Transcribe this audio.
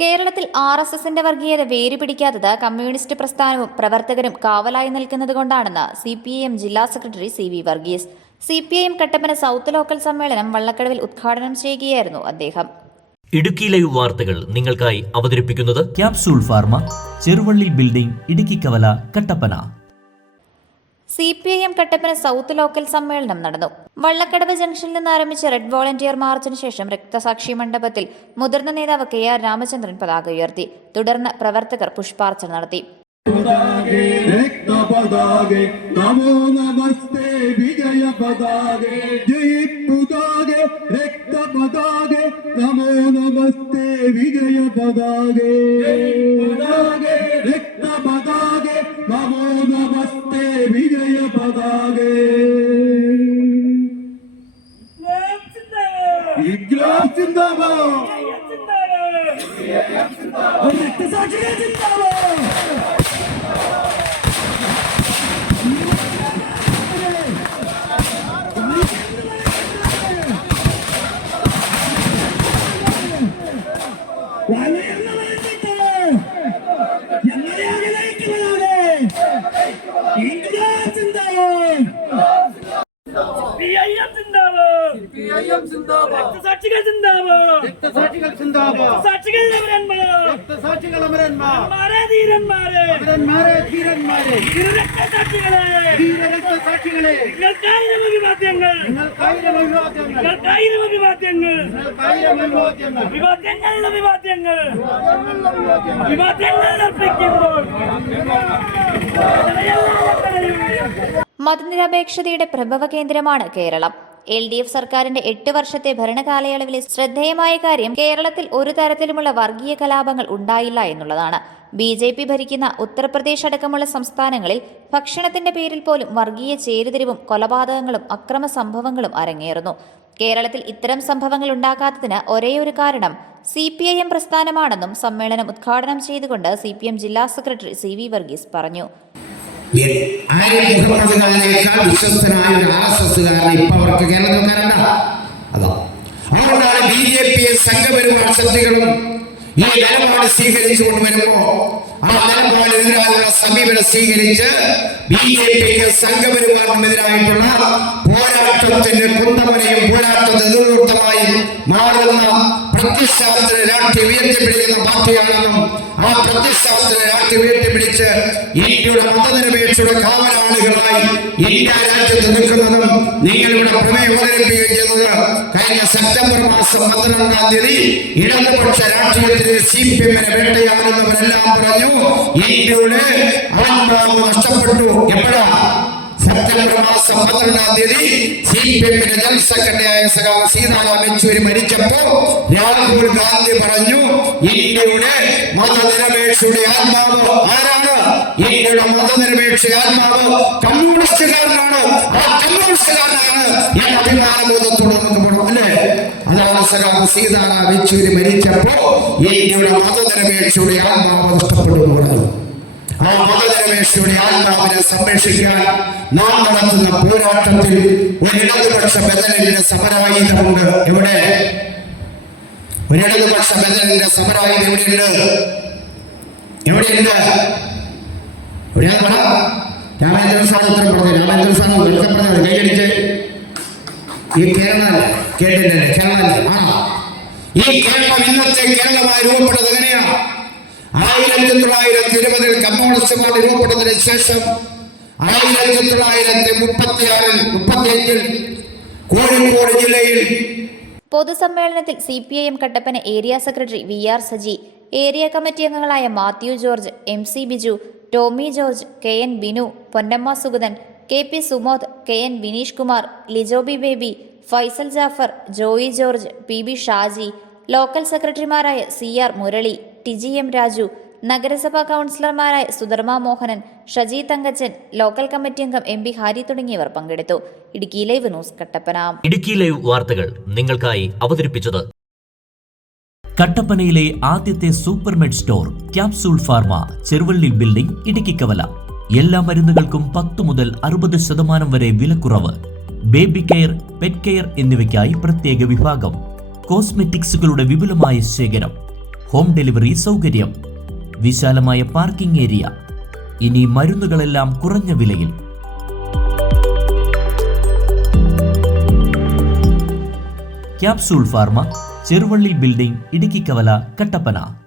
കേരളത്തിൽ RSSന്റെ വർഗീയത വേരുപിടിക്കാത്തത് കമ്മ്യൂണിസ്റ്റ് പ്രസ്ഥാനവും പ്രവർത്തകരും കാവലായി നിൽക്കുന്നതുകൊണ്ടാണെന്ന് CPIM ജില്ലാ secretary CV Varghese. CPIM Kattappana south local സമ്മേളനം വള്ളക്കടവിൽ ഉദ്ഘാടനം ചെയ്യുകയായിരുന്നു അദ്ദേഹം. ഇടുക്കി ലൈവ് വാർത്തകൾ നിങ്ങൾക്കായി അവതരിപ്പിക്കുന്നത് capsule pharma, Cheruvally building, Idukki കവല, Kattappana. CPIM Kattappana south local സമ്മേളനം നടന്നു. വള്ളക്കടവ് ജംഗ്ഷനിൽ നിന്ന് ആരംഭിച്ച റെഡ് വോളണ്ടിയർ മാർച്ചിന് ശേഷം രക്തസാക്ഷി മണ്ഡപത്തിൽ മുതിർന്ന നേതാവ് KR രാമചന്ദ്രൻ പതാക ഉയർത്തി. തുടർന്ന് പ്രവർത്തകർ പുഷ്പാർച്ചന നടത്തി. മതനിരപേക്ഷതയുടെ പ്രഭവ കേന്ദ്രമാണ് കേരളം. LDF സർക്കാരിന്റെ 8 വർഷത്തെ ഭരണകാലയളവിലെ ശ്രദ്ധേയമായ കാര്യം കേരളത്തിൽ ഒരു തരത്തിലുമുള്ള വർഗീയ കലാപങ്ങൾ ഉണ്ടായില്ല എന്നുള്ളതാണ്. BJP ഭരിക്കുന്ന ഉത്തർപ്രദേശ് അടക്കമുള്ള സംസ്ഥാനങ്ങളിൽ ഭക്ഷണത്തിന്റെ പേരിൽ പോലും വർഗീയ ചേരിതിരിവും കൊലപാതകങ്ങളും അക്രമ സംഭവങ്ങളും അരങ്ങേറുന്നു. കേരളത്തിൽ ഇത്തരം സംഭവങ്ങൾ ഉണ്ടാകാത്തതിന് ഒരേയൊരു കാരണം CPIM പ്രസ്ഥാനമാണെന്നും സമ്മേളനം ഉദ്ഘാടനം ചെയ്തുകൊണ്ട് CPM ജില്ലാ സെക്രട്ടറി CV വർഗീസ് പറഞ്ഞു. വിശ്വസ്തനായ ഒരു RSSകാരനെ ഇപ്പൊ അവർക്ക് കേരളത്തിൽക്കാരുണ്ട. അതാ അതുകൊണ്ടാണ് BJP സംഘപരിവാർ ശക്തികളും ഈ നിലപാട് സ്വീകരിച്ചു കൊണ്ടുവരുമ്പോ ആ നിലപാടിനെതിരായുള്ള സമീപനം സ്വീകരിച്ച് BJPക്ക് സംഘപരിവാറിനെതിരായിട്ടുള്ള പോരാട്ടത്തിന്റെ കുന്തമനയും പോരാട്ടത്തിന്റെ നേതൃത്വമായി മാറുന്ന പ്രത്യശാസ്ത്ര രാഷ്ട്രീയം ഉയർത്തിപ്പിടിക്കുന്ന പാർട്ടിയാണെന്നും ആ പ്രത്യശാസ്ത്ര രാഷ്ട്രീയം ഉയർത്തിപ്പിടിച്ച് ഇന്ത്യയുടെ മതനിരപേക്ഷയുടെ കാവലാളുകളായി ഇന്ത്യ രാജ്യത്ത് നിൽക്കുന്നതും നിങ്ങളിവിടെ പ്രമേയം അവതരിപ്പിക്കുകയും ചെയ്തത് കഴിഞ്ഞ സെപ്റ്റംബർ മാസം 12-ാം തീയതി ഇടതുപക്ഷ രാഷ്ട്രീയത്തിൽ CPIM-നെ വേട്ടയാടുന്നവരെല്ലാം പറഞ്ഞു ഇന്ത്യയുടെ ആത്മാവ് നഷ്ടപ്പെട്ടു. എപ്പോഴാ? സെപ്റ്റംബർ മാസം 12-ാം തീയതി CPIM-ന്റെ ജനറൽ സെക്രട്ടറിയായ സഖാവ് സീതാറാം യെച്ചൂരി മരിച്ചപ്പോ രാഹുൽ ഗാന്ധി പറഞ്ഞു ഇന്ത്യയുടെ മതനിരപേക്ഷയുടെ ആത്മാവ് ആരാണ്? ഇന്ത്യയുടെ മതനിരപേക്ഷ ആത്മാവ് കമ്മ്യൂണിസ്റ്റുകാരനാണ്. ആ കമ്മ്യൂണിസ്റ്റുകാരനാണ് എന്ന അഭിമാനബോധത്തോട് നമുക്ക് പോകണം, അല്ലേ? അതാണ് സഖാവ് സീതാറാം യെച്ചൂരി മരിച്ചപ്പോ ഇന്ത്യയുടെ മതനിരപേക്ഷയുടെ ആത്മാവ് നഷ്ടപ്പെട്ടു പറഞ്ഞു. ആ മതനിരപേക്ഷയുടെ ആത്മാവിനെ സംരക്ഷിക്കാൻ നാം നടത്തുന്ന പോരാട്ടത്തിൽ ഒരു ഇടതുപക്ഷ ബദലിന്റെ സമരായുധമുണ്ട്. എവിടെ? ഒരു ഇടതുപക്ഷ ബദലിന്റെ സമരായുധം എവിടെയുണ്ട്? എവിടെയുണ്ട്? രാമേന്ദ്രൻ സാർ ഉത്തരം പറഞ്ഞു. രാമേന്ദ്രൻ സാർ ഉത്തരം പറഞ്ഞത് കൈയടിച്ച് ഈ കേരളം കേട്ടില്ലേ? കേരളം ഈ കേരളം ഇന്നത്തെ കേരളമായി രൂപപ്പെട്ടത് എങ്ങനെയാണ്? 1920-ൽ കമ്മ്യൂണിസ്റ്റ് പാർട്ടി രൂപപ്പെട്ടതിന് ശേഷം 1936-35-ൽ കോഴിക്കോട് ജില്ലയിൽ പൊതുസമ്മേളനത്തിൽ CPIM Kattappana area secretary VR Saji, area committee അംഗങ്ങളായ Mathew George, MC Biju, Tommy George, KN Binu, Ponnamma Sugathan, KP Sumod, KN Vineesh Kumar, Lijobi Baby, Faisal Jafar, Joy George, PB Shaji, local സെക്രട്ടറിമാരായ CR മുരളി, TGM രാജു, നഗരസഭാ കൗൺസിലർമാരായ സുധർമ്മ മോഹനൻ, ഷജി തങ്കച്ചൻ, ലോക്കൽ കമ്മിറ്റി അംഗം MB ഹാരി തുടങ്ങിയവർ പങ്കെടുത്തു. Idukki live news Kattappana. Idukki live വാർത്തകൾ നിങ്ങൾക്കായി അവതരിപ്പിച്ചത് കട്ടപ്പനയിലെ ആദ്യത്തെ supermed store Capsule pharma, Cheruvally building, Idukki കവല. എല്ലാ മരുന്നുകൾക്കും 10 മുതൽ 60% വരെ വിലക്കുറവ്. ബേബി കെയർ, പെറ്റ് കെയർ എന്നിവയ്ക്കായി പ്രത്യേക വിഭാഗം. കോസ്മെറ്റിക്സുകളുടെ വിപുലമായ ശേഖരം. ഹോം ഡെലിവറി സൗകര്യം, വിശാലമായ പാർക്കിംഗ് ഏരിയ. ഇനി മരുന്നുകളെല്ലാം കുറഞ്ഞ വിലയിൽ. Capsule pharma, Cheruvally building, Idukkikkavala, Kattappana.